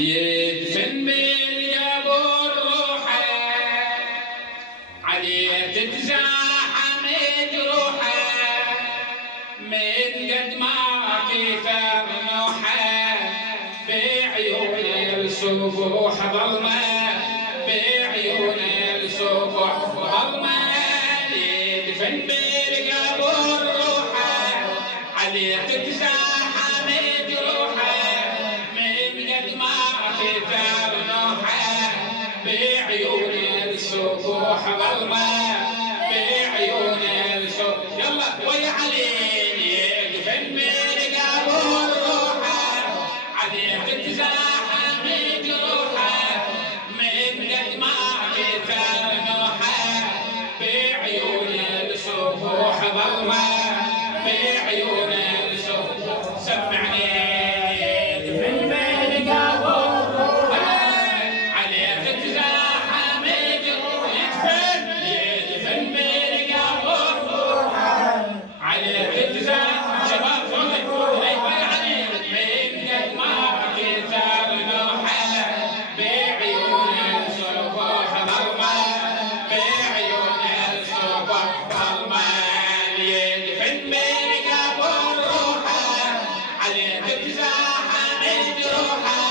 يدفن بالقبر روحه عليه تتزاحم جروحه من قد ما كثر نوحه بعيون الصبوح ظلمه بعيون الصبوح ظلمه يدفن بالقبر روحه عليه تتزاحم جروحه من قد ما كثر نوحه بعيون الصبوح ظلمه بعيون الصبوح يلا ويا علي يدفن بالقبر روحه عليه تتزاحم جروحه من قد ما كثر نوحه بعيون الصبوح ظلمه بعيون الصبوح سمعني يدفن بالقبر روحه عليه تتزاحم جروحه يدفن بالقبر روحه عليه تتزاحم شباب صوتك يعني من قد ما كثر نوحه بعيون الصبوح ظلمه بعيون الصبوح ظلمه يدفن بالقبر روحه عليه تتزاحم جروحه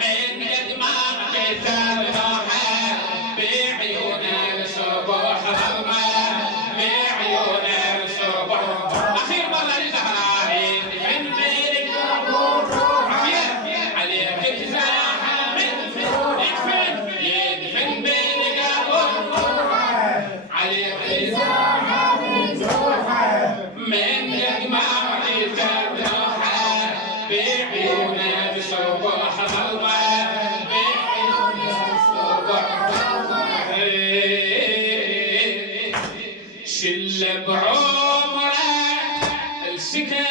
من قد ما كثر نوحه بعيون الصبوح ظلمه بعيون الصبوح اخير مره لزهراء يدفن بالقبر روحه عليه تتزاحم يدفن بالقبر روحه عليه تتزاحم من قد ما كثر نوحه بعيون الصبوح ظلمه بعيون الصبوح ظلمه شل بعمره السكن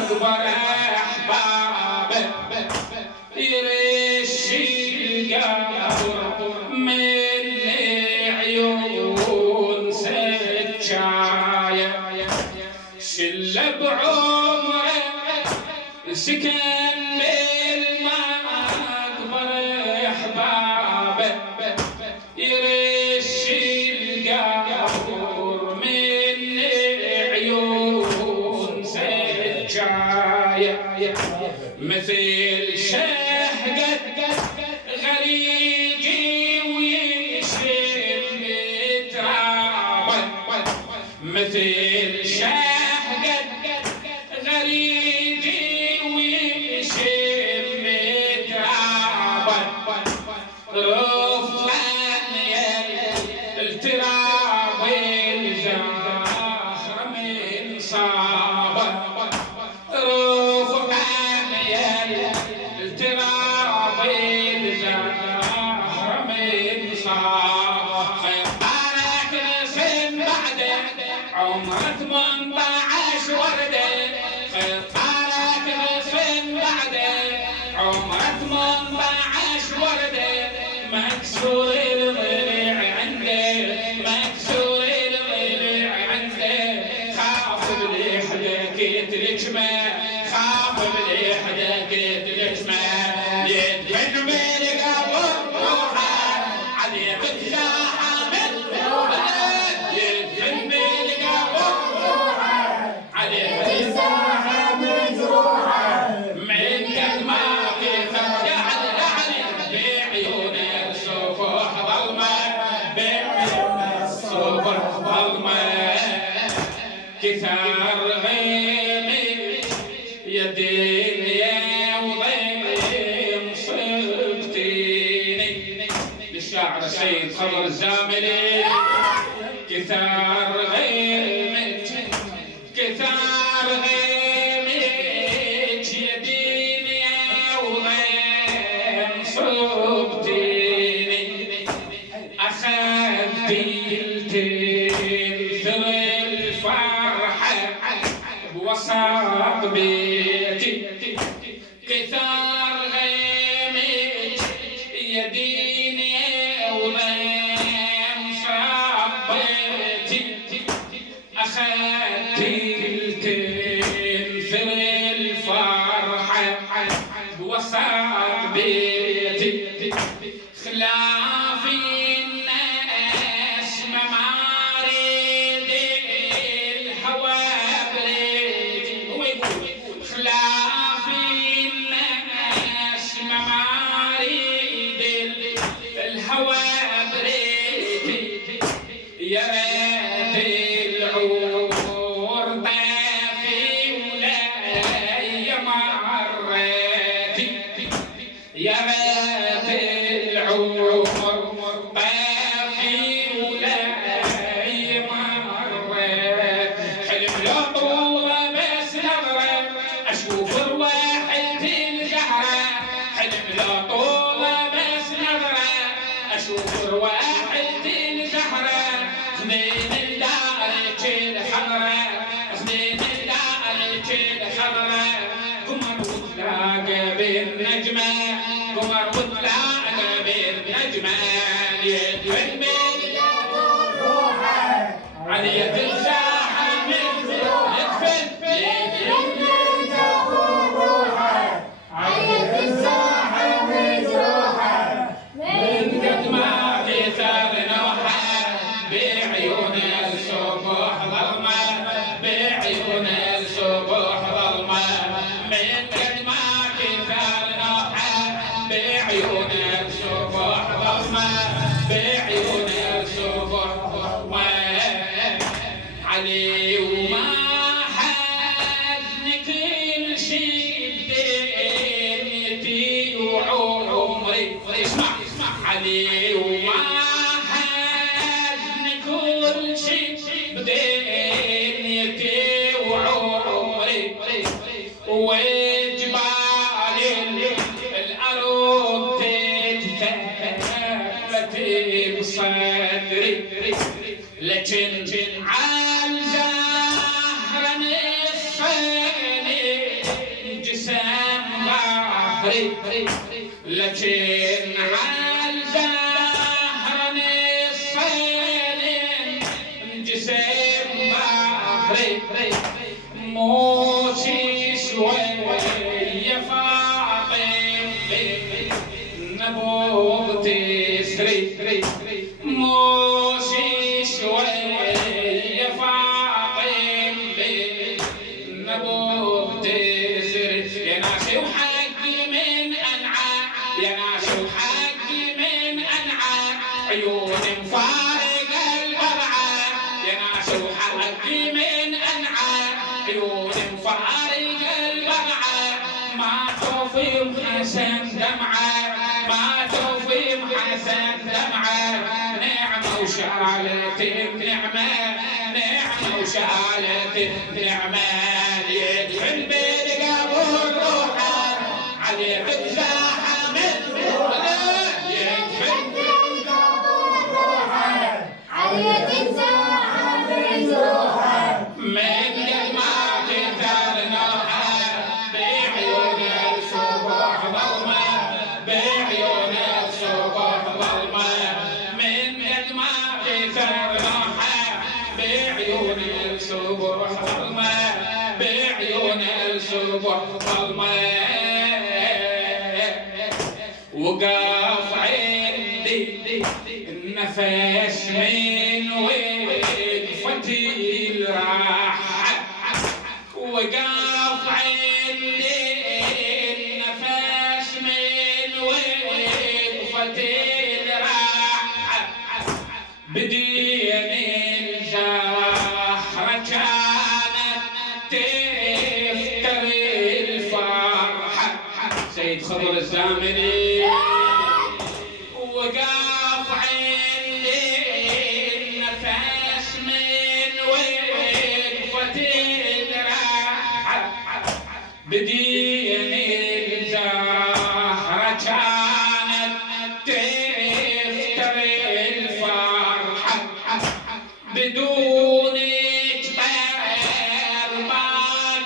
بالمقبره احبابه يرش القبر من عيون سجايه شل بعمره سكن بالمقبره احبابه يرش القبر من عيون سجايه مثل شهقة غريقي ويشم ترابه مثل شهقة غريقي ويشم ترابه رفعن التراب الزهر من صابه رفعن التراب الزهر من صابه خيارك رسم بعده عمره 18 ورده خيارك رسم بعده عمره 18 ورده مكسور الضلع عنده مكسور الضلع عنده خاف بلحدك يتلجمه خاف بلحدك يتلجمه يدفن بالقبر روحه عليه تتزاحم يدفن بالقبر روحه عليه تتزاحم جروحه من قد ما كثر يا علي بعيون الصبوح ظلمه بعيون الصبوح ظلمه كثر غيمي يا دنيا وضيم صبتيني للشاعر السيد صبر الزاملي كثر غيمك كثر غيمك يا دنيا وضيم صبتيني أخذت التنثر الفرحة بوسط بيتي كثر غيمك يا دنيا وضيم صبتي أخذت التنثر الفرحة بوسط بيتي خلافي الناس ممارد الهوى بريدي هو يقول خلافي الناس ممارد الهوى بريدي يا ريت العور طافي ولا مرتي يا ريت العور طافي ولا مرت حلم لو طوله بس نظره اشوف الواحد الجهره حلم لو طوله بس نظره اشوف الواحد الجهره خذين الدارج الحضره خذين الدارج الحضره قمر وتلاقى بالنجمه قمر وتلاقى بالنجمه يدفن روحه علية الساحه من يدفن روحه علية الساحه من روحه من قد ما كثر نوحه بعيون الصبح ظلمه بعيون الصبح ظلمه من قد ما كثر نوحه بعيون الصبح ظلمه بعيون الصبح ظلمه علي وما حزن كل شيء بدنيتي وعمري اسمع علي وما حزن كل شيء بدنيتي وعمري وجبال الارض تتثبت بصدري لكن عالزهر نصفني جسم ظهري لكن عالزهر نصفني جسم ظهري موتي شوية فاطم نبوغتي سري موتي شوية فاطم نبوغتي سري يا ناسي وحقي من أنعى يا ناسي وحقي من أنعى عيون مفارق البرعى يا ناسي وحقي من أنعى عيون مفارق البرعى ما توفي محسن دمعة ما توفي محسن دمعة نعمة وشالت النعمة نعمة وشالت النعمة يدفن بالقبر روحه عليه الزاحة من يدفن بالقبر روحه علية الساحه من روحه من قد ما كثر نوحه بعيون الصبح ظلمه بعيون الصبح ظلمه من قد ما كثر نوحه بعيون الصبح ظلمه بعيون الصبح ظلمه وقف عندي النفس من وقفتي الراحة وقف عندي النفس من وقفتي الراحة بدين الزهرة كانت تفتر الفرحة سيد خضر الزاملي وقف عندي النفس من وقفة الراحة بدين الزهرة كانت تفتر الفرحة بدونك طير ما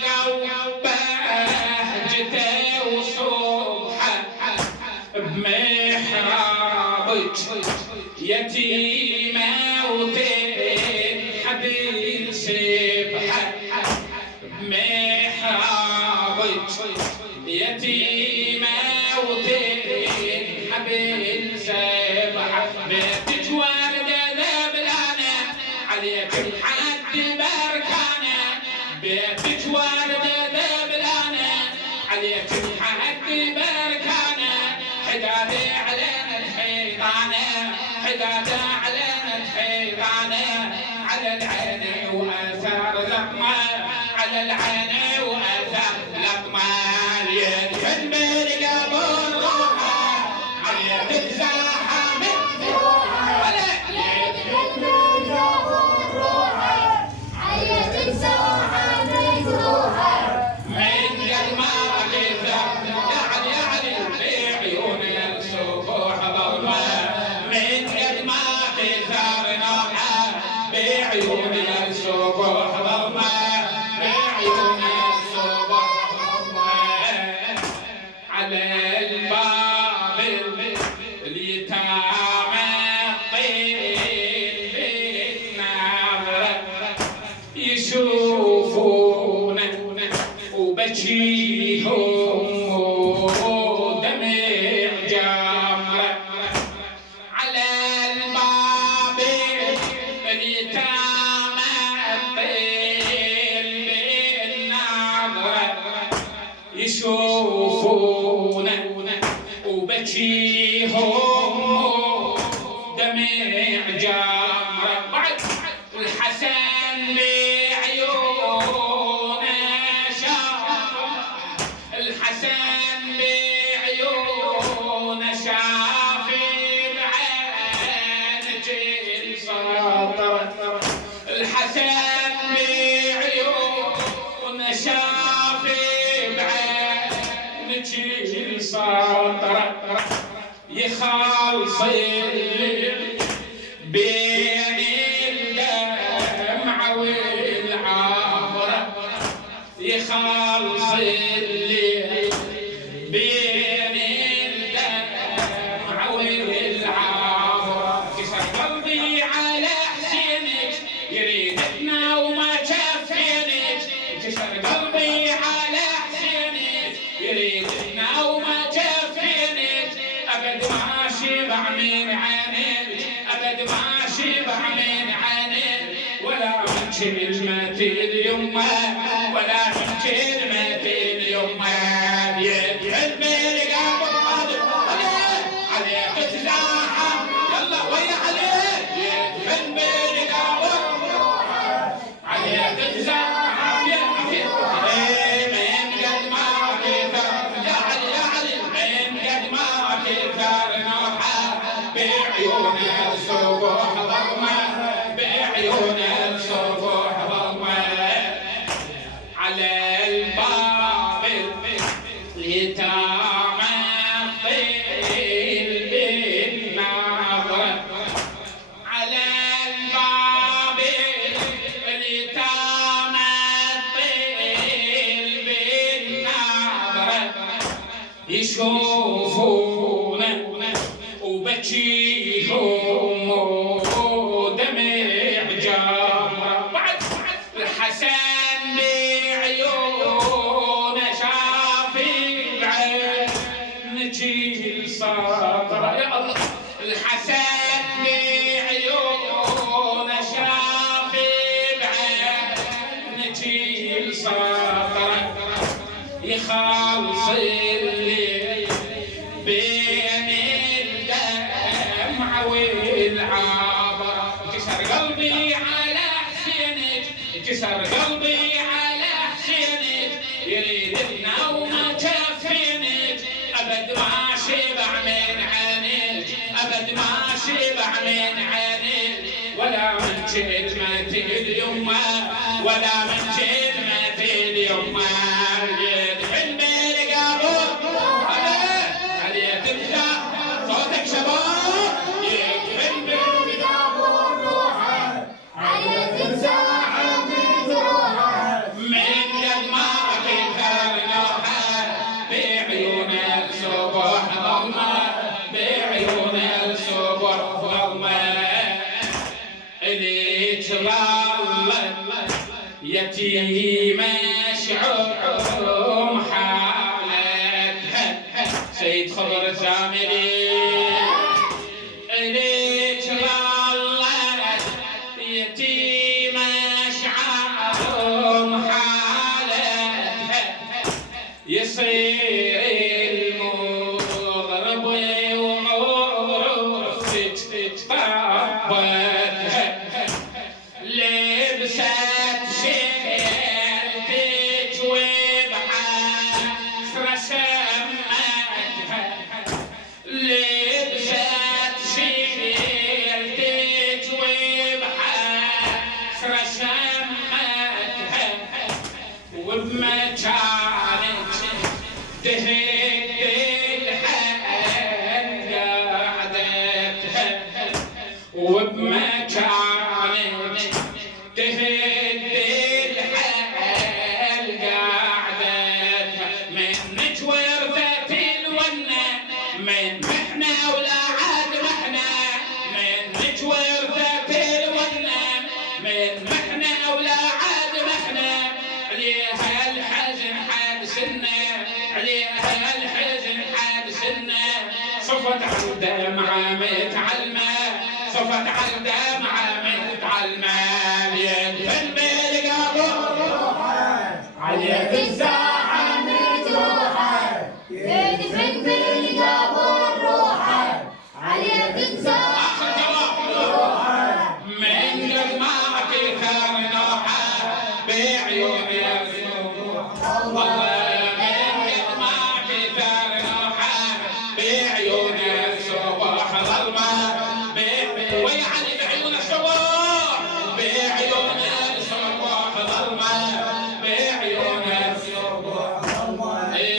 قوا بهجته وصبحه بمحرابك يتيمة وتنحب السبحة بمحرابك يتيمة يتيمة وتنحب السبعة بيتك وردة ذبلانة عليك محد بركانة بيتك وردة ذبلانة عليك محد بركانة حدادة علينا الحيطانة حدادة علينا الحيطانة على العين وآثار لقمة على العين وآثار لقمة يدفن بالقبر روحه عليك الزاحة بعيون الصبح ضلمة بعيون الصبح ضلمة على الباب اليتامى طيب ناظرة يشوفونا وبكيهم ودمع جمرة على الباب اليتامى يشوفونا وبكيهم دمع جمرة بعد الحسن بعيونه شاف الحسن بعيونه شاف بعينك السطر الحسن بعيونه شاف السطر يخلص بين الدمعة والعبرة يخلص بين الدمعة والعبرة كسر قلبي على حسينك يريدنا وما كفينك كسر قلبي على حسينك يريدنا وما كفينك أبد ما شبع من عينك أبد ما شبع من عينك ولا من كلمة اليمة ولا من كلمة اليمة يدفن بالقبر عليك تزاحم يلا ويا عليك يدفن بالقبر عليك تزاحم يا حبيب من قد ما كثر يا علي يا علي من قد ما كثر نوحة بعيون الصبح ضلمة بعيون الصبح ضلمة على الباب اليتامى طيب النظرة على الباب اليتامى طيب النظرة يشوفونا وبكيهم ودمع جمرة بعد الحسن بعيونه شاف بعينك السطر يا الله الحسن بعيونه شاف بعينك السطر يخلص بين الدمعة والعبرة كسر قلبي على حسينك كسر قلبي على حسينك يريدنا وما كفينك أبد ما شبع من عينك أبد ما شبع من عينك ولا من كلمة اليمة ولا من كلمة اليمة يدفن بالقبر عليه تبكى صوتك شباب يدفن بالقبر روحه عليه تنزاحم جروحه من قد ما كثر نوحه بعيون الصبح ضلمة بعيون الصبح ضلمة اللي تظلت يتيمة شعوم حالة سيد خضر الزاملي إليك ظلت يتيم أشعارهم حالتها يصير المغرب وعروسك طبتها لبست شيلتك وبحسرة سمتها لبست شيلتك وبحسرة سمتها وبمكانك تهد الحد قعدتها وبمكانك تهد الحال قعدتها منك ورثت الونة من محنة ولا عاد محنة منك ورثت الونة من محنة ولا عاد محنة عليها الحزن حاد سنة عليها الحزن حاد سنة صفت على الدمعة متعلمة صفت على الدمعة متعلمة يدفن بالقبر عليك الساحة مجروحة يدفن بالقبر روحه عليك الساحة